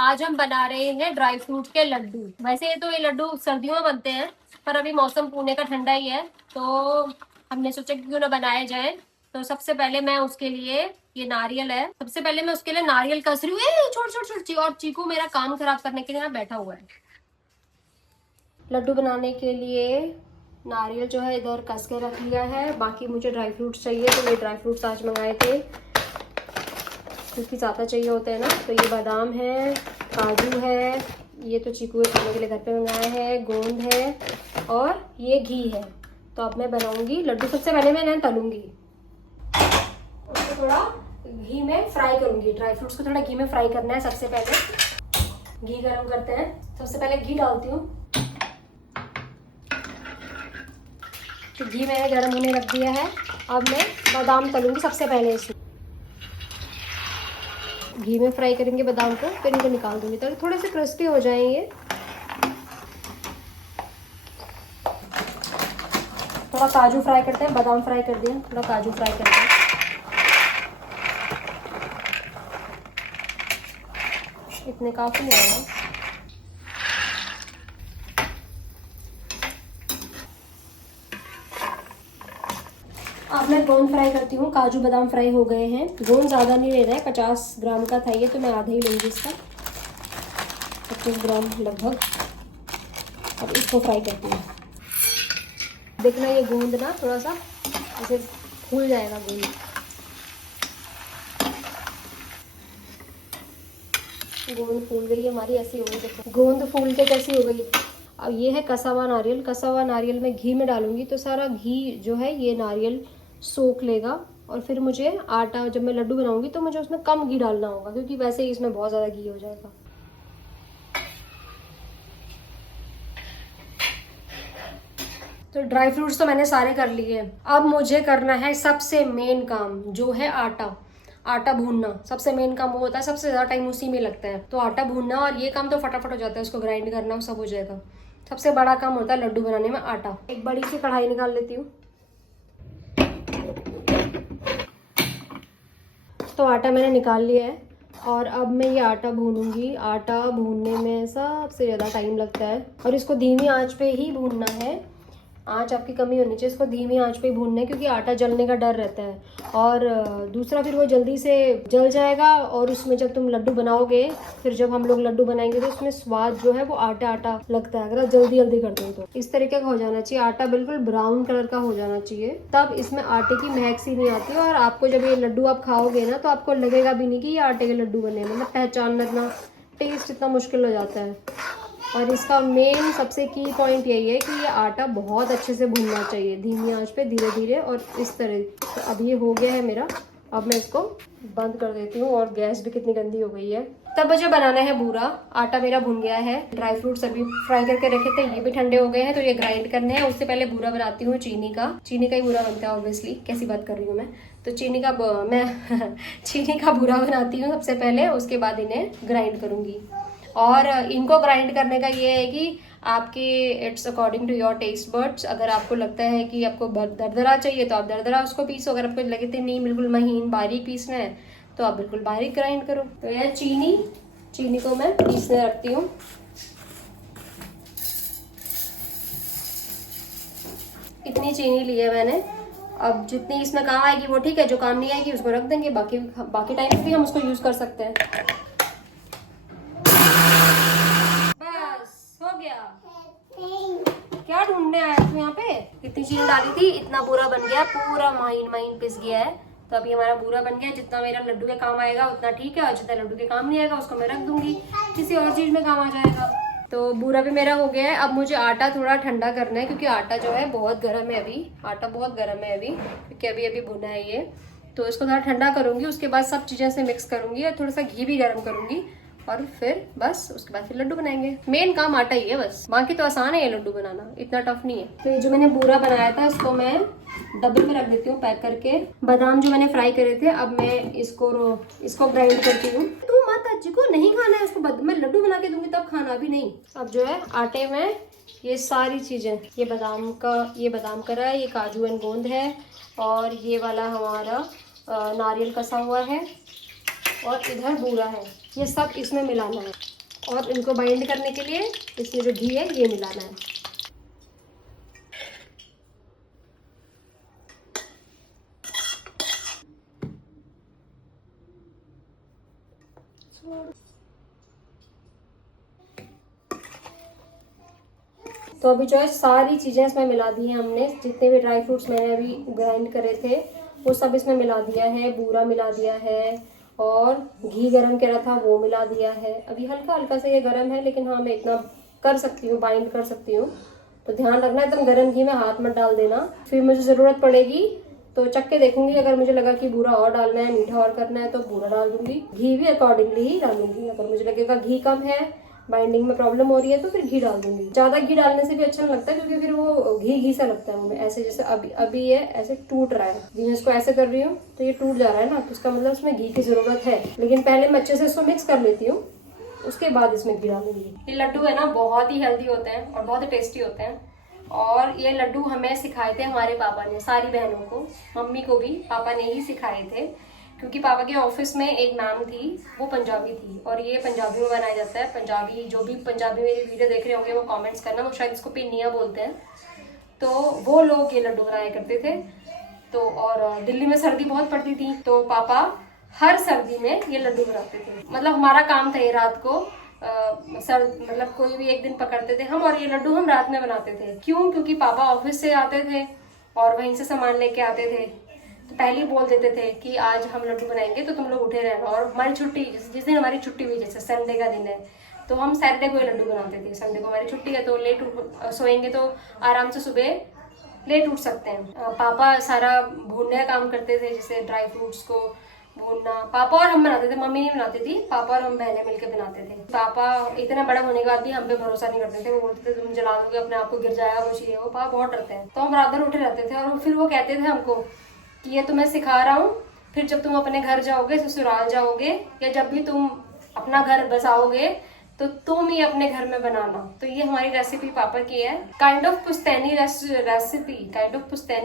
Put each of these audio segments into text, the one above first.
आज हम बना रहे हैं ड्राई फ्रूट के लड्डू। वैसे ये तो ये लड्डू सर्दियों में बनते हैं, पर अभी मौसम पुणे का ठंडा ही है, तो हमने सोचा कि क्यों ना बनाए जाए। तो सबसे पहले मैं उसके लिए, ये नारियल है, सबसे पहले मैं उसके लिए नारियल कस रही हूँ। छोड़ छोड़ छोड़, और चीकू मेरा काम खराब करने के लिए यहाँ बैठा हुआ है। लड्डू बनाने के लिए नारियल जो है इधर कस के रख लिया है। बाकी मुझे ड्राई फ्रूट्स चाहिए, तो ये ड्राई फ्रूट्स आज मंगाए थे क्योंकि ज़्यादा चाहिए होते हैं ना। तो ये बादाम है, काजू है, ये तो चीकू खाने के लिए घर पे मंगाया है, गोंद है, और ये घी है। तो अब मैं बनाऊंगी लड्डू। सबसे पहले मैं इन्हें तलूंगी, उसको थोड़ा घी में फ्राई करूंगी। ड्राई फ्रूट्स को थोड़ा घी में फ्राई करना है। सबसे पहले घी गरम करते हैं। सबसे पहले घी डालती हूँ। तो घी मैंने गरम होने रख दिया है। अब मैं बादाम तलूंगी सबसे पहले। इसमें घी में फ्राई करेंगे बादाम को, फिर इनको निकाल दूंगी ताकि थोड़े से क्रिस्पी हो जाएंगे। थोड़ा काजू फ्राई करते हैं, बादाम फ्राई कर दिया, थोड़ा काजू फ्राई करते हैं। इतने काफी नहीं है। अब मैं गोंद फ्राई करती हूँ। काजू बादाम फ्राई हो गए हैं। गोंद ज़्यादा नहीं लेना है, 50 ग्राम का था ये, तो मैं आधा ही लूँगी इसका, 25 ग्राम लगभग। अब इसको फ्राई करती हूँ। देखना ये गोंद ना थोड़ा सा ऐसे फूल जाएगा गोंद। गोंद फूल गई हमारी, ऐसी हो गई। देखो गोंद फूल के कैसी हो गई। अब ये है कसा हुआ नारियल। कसा हुआ नारियल मैं घी में डालूंगी तो सारा घी जो है ये नारियल सोख लेगा। और फिर मुझे आटा, जब मैं लड्डू बनाऊंगी तो मुझे उसमें कम घी डालना होगा, क्योंकि वैसे ही इसमें बहुत ज़्यादा घी हो जाएगा। तो ड्राई फ्रूट्स तो मैंने सारे कर लिए। अब मुझे करना है सबसे मेन काम, जो है आटा। आटा भूनना सबसे मेन काम वो होता है, सबसे ज़्यादा टाइम उसी में लगता है। तो आटा भूनना, और ये काम तो फटाफट हो जाता है, उसको ग्राइंड करना सब हो जाएगा। सबसे बड़ा काम होता है लड्डू बनाने में आटा। एक बड़ी सी कढ़ाई निकाल लेती हूँ। तो आटा मैंने निकाल लिया है, और अब मैं ये आटा भूनूंगी। आटा भूनने में सबसे ज़्यादा टाइम लगता है, और इसको धीमी आंच पे ही भूनना है। आंच आपकी कमी होनी चाहिए, इसको धीमी आंच पे ही भूनना है, क्योंकि आटा जलने का डर रहता है। और दूसरा फिर वो जल्दी से जल जाएगा, और उसमें जब तुम लड्डू बनाओगे, फिर जब हम लोग लड्डू बनाएंगे तो उसमें स्वाद जो है वो आटा आटा लगता है, अगर आप जल्दी जल्दी कर दो तो। इस तरीके का हो जाना चाहिए, आटा बिल्कुल ब्राउन कलर का हो जाना चाहिए, तब इसमें आटे की महक सी नहीं आती है। और आपको जब ये लड्डू आप खाओगे ना, तो आपको लगेगा भी नहीं कि ये आटे के लड्डू बने, मतलब पहचान लगना, टेस्ट इतना मुश्किल हो जाता है। और इसका मेन सबसे की पॉइंट यही है कि ये आटा बहुत अच्छे से भूनना चाहिए, धीमी आंच पे, धीरे धीरे, और इस तरह। तो अब ये हो गया है मेरा। अब मैं इसको बंद कर देती हूँ, और गैस भी कितनी गंदी हो गई है। तब मुझे बनाना है बूरा। आटा मेरा भुन गया है। ड्राई फ्रूट्स अभी फ्राई करके रखे थे, ये भी ठंडे हो गए हैं, तो ये ग्राइंड करने हैं। उससे पहले बूरा बनाती हूँ चीनी का। चीनी का ही बूरा बनता है ऑब्वियसली, कैसी बात कर रही हूँ मैं। तो चीनी का मैं चीनी का बूरा बनाती हूँ सबसे पहले, उसके बाद इन्हें ग्राइंड करूँगी। और इनको ग्राइंड करने का ये है कि आपके, it's according to your taste buds. अगर आपको लगता है कि आपको दरदरा चाहिए तो आप दरदरा उसको पीसो, अगर आपको लगे तो नहीं बिल्कुल महीन बारीक पीसना है तो आप बिल्कुल बारीक ग्राइंड करो। तो यह चीनी को मैं पीसने रखती हूँ। इतनी चीनी ली है मैंने। अब जितनी इसमें काम आएगी वो ठीक है, जो काम नहीं आएगी उसको रख देंगे, बाकी टाइम भी हम उसको यूज कर सकते हैं। हो गया। क्या ढूंढने आया तू यहाँ पे? कितनी चीनी डाली थी, इतना बूरा बन गया, पूरा महीन पिस गया है। तो अभी हमारा बूरा बन गया। जितना मेरा लड्डू के काम आएगा उतना ठीक है, और जितना लड्डू के काम नहीं आएगा उसको मैं रख दूंगी, किसी और चीज में काम आ जाएगा। तो बूरा भी मेरा हो गया है। अब मुझे आटा थोड़ा ठंडा करना है, क्योंकि आटा जो है बहुत गर्म है अभी। आटा बहुत गर्म है अभी, क्योंकि अभी अभी भुना है ये। तो इसको थोड़ा ठंडा करूंगी, उसके बाद सब चीजें से मिक्स करूंगी, और थोड़ा सा घी भी गर्म करूंगी, और फिर बस उसके बाद फिर लड्डू बनाएंगे। मेन काम आटा ही है बस, बाकी तो आसान है ये लड्डू बनाना, इतना टफ नहीं है। तो ये जो मैंने बूरा बनाया था इसको मैं डब्बे में रख देती हूँ पैक करके। बादाम जो मैंने फ्राई करे थे, अब मैं इसको ग्राइंड करती हूँ। तू मत अज्जी को नहीं खाना है उसको, मैं लड्डू बना के दूंगी तब खाना, भी नहीं। अब जो है आटे में ये सारी चीजें, ये बादाम करा है, ये काजू एंड गोंद है, और ये वाला हमारा नारियल कसा हुआ है, और इधर बूरा है। ये सब इसमें मिलाना है और इनको बाइंड करने के लिए इसमें जो घी है ये मिलाना है। तो अभी जो है सारी चीज़ें इसमें मिला दी हैं हमने, जितने भी ड्राई फ्रूट्स मैंने अभी ग्राइंड करे थे वो सब इसमें मिला दिया है, बूरा मिला दिया है और घी गरम करा था वो मिला दिया है। अभी हल्का हल्का से ये गरम है, लेकिन हाँ मैं इतना कर सकती हूँ, बाइंड कर सकती हूँ। तो ध्यान रखना एकदम गरम घी में हाथ मत डाल देना। फिर मुझे ज़रूरत पड़ेगी तो चख के देखूंगी, अगर मुझे लगा कि बूरा और डालना है, मीठा और करना है तो बूरा डाल दूंगी। घी भी अकॉर्डिंगली ही डालूंगी, अगर मुझे लगेगा घी कम है, बाइंडिंग में प्रॉब्लम हो रही है तो फिर घी डाल दूंगी। ज्यादा घी डालने से भी अच्छा नहीं लगता, क्योंकि फिर वो घी घी सा लगता है मुझे। ऐसे जैसे अभी ये ऐसे टूट रहा है, मैं इसको ऐसे कर रही हूँ तो ये टूट जा रहा है ना, तो इसका मतलब इसमें घी की जरूरत है। लेकिन पहले मैं अच्छे से इसको मिक्स कर लेती हूँ, उसके बाद इसमें घी डालूंगी। ये लड्डू है ना बहुत ही हेल्दी होते हैं और बहुत ही टेस्टी होते हैं। और ये लड्डू हमें सिखाए थे हमारे पापा ने, सारी बहनों को, मम्मी को भी पापा ने ही सिखाए थे। क्योंकि पापा के ऑफिस में एक मैम थी, वो पंजाबी थी और ये पंजाबी में बनाया जाता है। पंजाबी, जो भी पंजाबी मेरी वीडियो देख रहे होंगे वो कमेंट्स करना, वो शायद इसको पिन्निया बोलते हैं। तो वो लोग ये लड्डू बनाया करते थे। तो और दिल्ली में सर्दी बहुत पड़ती थी तो पापा हर सर्दी में ये लड्डू बनाते थे। मतलब हमारा काम था ये रात को मतलब कोई भी एक दिन पकड़ते थे हम और ये लड्डू हम रात में बनाते थे। क्यों? क्योंकि पापा ऑफिस से आते थे और वहीं से सामान लेके आते थे, तो पहले ही बोल देते थे कि आज हम लड्डू बनाएंगे तो तुम लोग उठे रहना। और हमारी छुट्टी, जिस दिन हमारी छुट्टी हुई, जैसे संडे का दिन है तो हम सैटरडे को ये लड्डू बनाते थे। संडे को हमारी छुट्टी है तो लेट सोएंगे तो आराम से सुबह लेट उठ सकते हैं। पापा सारा भूनने का काम करते थे, जैसे ड्राई फ्रूट्स को भूनना पापा और हम बनाते थे, मम्मी नहीं बनाती थी, पापा और हम बहनें मिलकर बनाते थे। पापा इतना बड़ा होने के बाद भी हम पे भरोसा नहीं करते थे, वो बोलते थे तुम जला दोगे अपने आप को, गिर जाएगा कुछ, ये वो। पापा बहुत डरते हैं, तो हम रात भर उठे रहते थे। और फिर वो कहते थे हमको कि ये तुम्हें सिखा रहा हूँ, फिर जब तुम अपने घर जाओगे, ससुराल जाओगे या जब भी तुम अपना घर बसाओगे तो तुम ही अपने घर में बनाना। तो ये हमारी रेसिपी पापा की है, काइंड ऑफ पुश्तैनी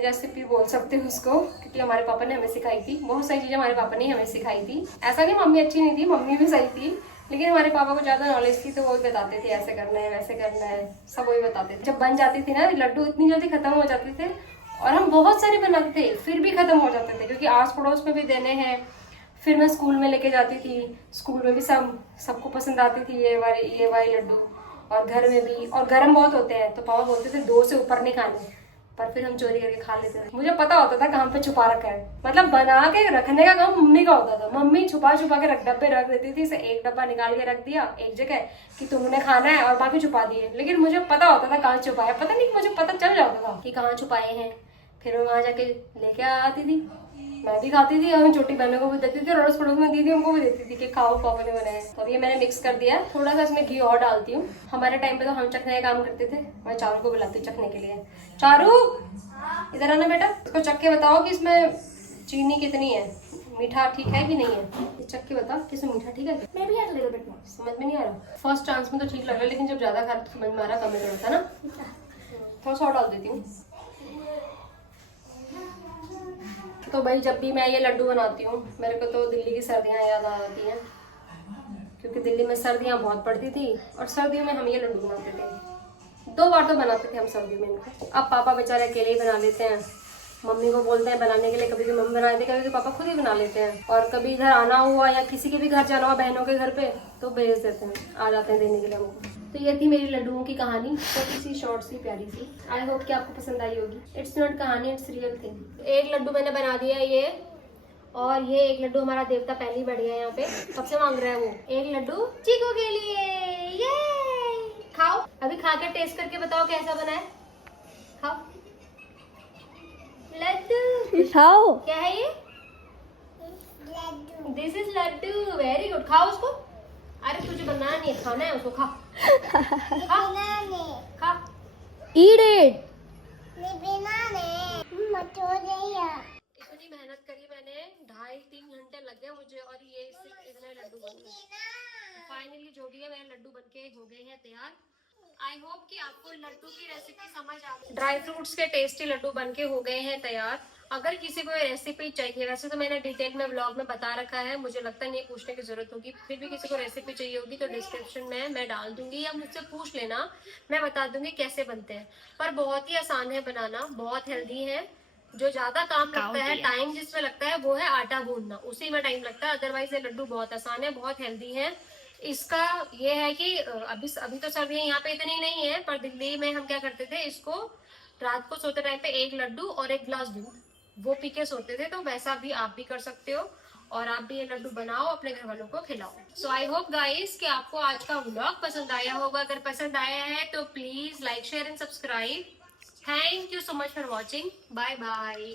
रेसिपी बोल सकते हो उसको, क्योंकि हमारे पापा ने हमें सिखाई थी। बहुत सारी चीजें हमारे पापा ने हमें सिखाई थी। ऐसा नहीं मम्मी अच्छी नहीं थी, मम्मी भी सही थी, लेकिन हमारे पापा को ज्यादा नॉलेज थी तो वो बताते थे ऐसे करना है, वैसे करना है, सब वही बताते थे। जब बन जाती थी ना लड्डू, इतनी जल्दी खत्म हो जाते थे और हम बहुत सारे बनाते थे, फिर भी खत्म हो जाते थे, क्योंकि आस पड़ोस में भी देने हैं। फिर मैं स्कूल में लेके जाती थी, स्कूल में भी सबको पसंद आती थी ये वाली लड्डू, और घर में भी। और गर्म बहुत होते हैं तो पापा बोलते थे 2 से ऊपर नहीं खाने, पर फिर हम चोरी करके खा लेते थे। मुझे पता होता था कहाँ पे छुपा रखा है, मतलब बना के रखने का काम मम्मी का होता था। मम्मी छुपा के डब्बे रख देती थी, एक डब्बा निकाल के रख दिया एक जगह कि तुमने खाना है और बाकी छुपा दिए। लेकिन मुझे पता होता था कहाँ छुपाया, पता नहीं, मुझे पता चल जाता था कि कहाँ छुपाए हैं। फिर मैं वहां जाके लेके आती थी, मैं भी खाती थी और छोटी बहनों को भी देती थी और अड़ोस पड़ोस में दीदी उनको भी देती थी कि खाओ, पापा ने बनाया। तो ये मैंने मिक्स कर दिया है, थोड़ा सा इसमें घी और डालती हूँ। हमारे टाइम पे तो हम चखने का काम करते थे, मैं चारू को बुलाती हूँ चखने के लिए। चारू इधर आना बेटा, इसको चख के बताओ कि इसमें चीनी कितनी है, मीठा ठीक है कि नहीं है। चख के बताओ कि इसमें मीठा ठीक है। मैं भी याद लेगा बेटा, समझ में नहीं आ रहा। फर्स्ट चांस में तो ठीक लग रहा है, लेकिन जब ज्यादा खा तो समझ में आ रहा कम होता है ना। थोड़ा सा और डाल देती हूँ। तो भाई जब भी मैं ये लड्डू बनाती हूँ मेरे को तो दिल्ली की सर्दियाँ याद आ जाती हैं, क्योंकि दिल्ली में सर्दियाँ बहुत पड़ती थी और सर्दियों में हम ये लड्डू बनाते थे। 2 बार तो बनाते थे हम सर्दियों में इनको। अब पापा बेचारे अकेले ही बना लेते हैं, मम्मी को बोलते हैं बनाने के लिए, कभी भी मम्मी बना देती है, कभी पापा खुद ही बना लेते हैं। और कभी इधर आना हुआ या किसी के भी घर जाना हुआ बहनों के घर पे तो भेज देते हैं, आ जाते हैं देने के लिए हमको। तो ये थी मेरी लड्डुओं की कहानी, छोटी सी शॉर्ट सी प्यारी सी। आई होप कि आपको पसंद आई होगी। इट्स नॉट कहानी, इट्स रियल थिंग। एक लड्डू मैंने बना दिया है ये, और ये एक लड्डू हमारा देवता पहले ही बढ़ गया है यहाँ पे, कब से मांग रहा है वो। एक लड्डू चीकू के लिए, ये खाओ। अभी खा के टेस्ट करके बताओ कैसा बना है, खाओ। लड्डू खाओ। क्या है ये? This is laddu, very good. खाओ उसको। अरे तुझे बनाना नहीं है, खाना है उसको, खा खा। Eat it. इतनी मेहनत करी मैंने, 2.5-3 घंटे लग गए मुझे, और ये इतने लड्डू बन गए। फाइनली जो भी है मेरे लड्डू बनके हो गए हैं तैयार। आई होप कि आपको लड्डू की रेसिपी समझ आ गई। ड्राई फ्रूट्स के टेस्टी लड्डू बनके हो गए हैं तैयार। अगर किसी को ये रेसिपी चाहिए, वैसे तो मैंने डिटेल में व्लॉग में बता रखा है, मुझे लगता नहीं पूछने की जरूरत होगी। फिर भी किसी को रेसिपी चाहिए होगी तो डिस्क्रिप्शन में मैं डाल दूंगी, या मुझसे पूछ लेना, मैं बता दूंगी कैसे बनते हैं। पर बहुत ही आसान है बनाना, बहुत हेल्दी है। जो ज्यादा काम लगता है, टाइम जिसमें लगता है वो है आटा गूंदना, उसी में टाइम लगता है। अदरवाइज ये लड्डू बहुत आसान है, बहुत हेल्दी है। इसका ये है कि अभी तो सर्दियां यहाँ पे इतनी नहीं है, पर दिल्ली में हम क्या करते थे, इसको रात को सोते टाइम पे एक लड्डू और एक ग्लास दूध वो पी के सोते थे। तो वैसा भी आप भी कर सकते हो, और आप भी ये लड्डू बनाओ, अपने घर वालों को खिलाओ। सो आई होप गाइस कि आपको आज का व्लॉग पसंद आया होगा। अगर पसंद आया है तो please like share and subscribe. Thank you so much for watching. Bye bye.